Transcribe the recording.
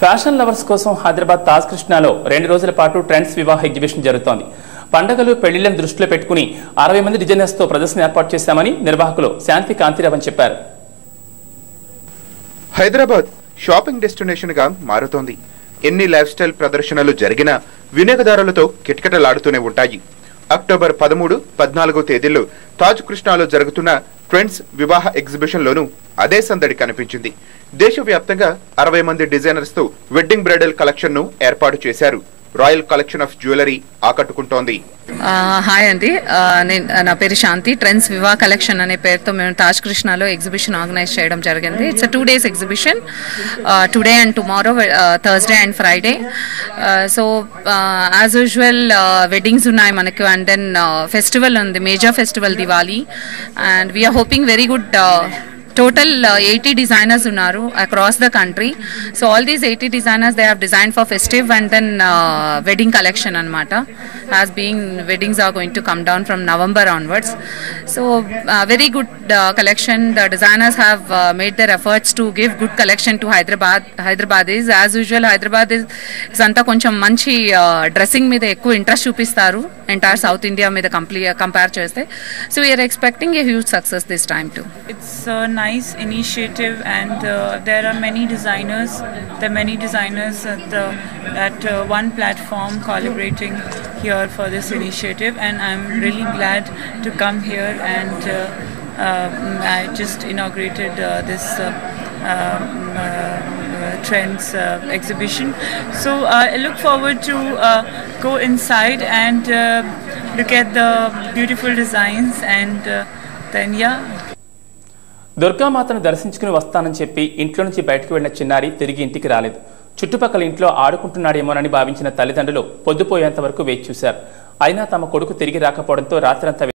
Fashion lovers కోసం హైదరాబాద్ తాజ్ కృష్ణాలో 2 రోజుల పాటు ట్రెండ్స్ వివాహ ఎగ్జిబిషన్ జరుగుతోంది. పండగలు పెళ్లిళ్లను దృష్టిలో పెట్టుకుని 60 మంది డిజైనర్స్ తో ప్రదర్శన ఏర్పాటు చేశామని నిర్వాహకులు శాంతి కాంతిరావన్ చెప్పారు. హైదరాబాద్ షాపింగ్ డెస్టినేషన్ గా మారుతోంది. ఎన్ని లైఫ్ స్టైల్ ప్రదర్శనలు జరిగినా వినియోగదారులతో కిటకిటలాడుతూనే ఉంటాయి. అక్టోబర్ 13, 14 తేదీల్లో తాజ్ కృష్ణాలో జరుగుతున్న ట్రెండ్స్ వివాహ ఎగ్జిబిషన్ లోనూ అదే సందడి కనిపించింది. దేశవ్యాప్తంగా 60 మంది డిజైనర్స్ తో వెడ్డింగ్ బ్రైడల్ కలెక్షన్ ను ఏర్పాటు చేశారు. రాయల్ కలెక్షన్ ఆఫ్ జ్యువెలరీ ఆకట్టుకుంటోంది. హాయ్ అండి, నా పేరు శాంతి. ట్రెండ్స్ వివా కలెక్షన్ అనే పేరుతో మేము తాజ్ కృష్ణాలో ఎగ్జిబిషన్ ఆర్గనైజ్ చేయడం జరిగింది. It's 2 days exhibition, today and tomorrow, Thursday and Friday. So as usual weddings ఉన్నాయి మనకు, అండ్ దెన్ ఫెస్టివల్ ఉంది, major festival Diwali. And we are hoping very good. Total 80 designers unnaru across the country. So all these 80 designers, they have designed for festive and then wedding collection anamata, as being weddings are going to come down from November onwards. So very good collection. The designers have made their efforts to give good collection to Hyderabadis. As usual, Hyderabad is anta koncham manchi dressing meeda ekku interest chupistaru entire South India meeda compare cheste. So we are expecting a huge success this time too. It's nice initiative, and there are many designers. There are many designers at one platform collaborating here for this initiative, and I'm really glad to come here. And I just inaugurated this Trends exhibition. So I look forward to go inside and look at the beautiful designs, and then దుర్గామాతను దర్శించుకుని వస్తానని చెప్పి ఇంట్లో నుంచి బయటకు వెళ్లిన చిన్నారి తిరిగి ఇంటికి రాలేదు. చుట్టుపక్కల ఇంట్లో ఆడుకుంటున్నాడేమోనని భావించిన తల్లిదండ్రులు పొద్దుపోయేంత వరకు వేచి చూశారు. అయినా తమ కొడుకు తిరిగి రాకపోవడంతో రాత్రంతా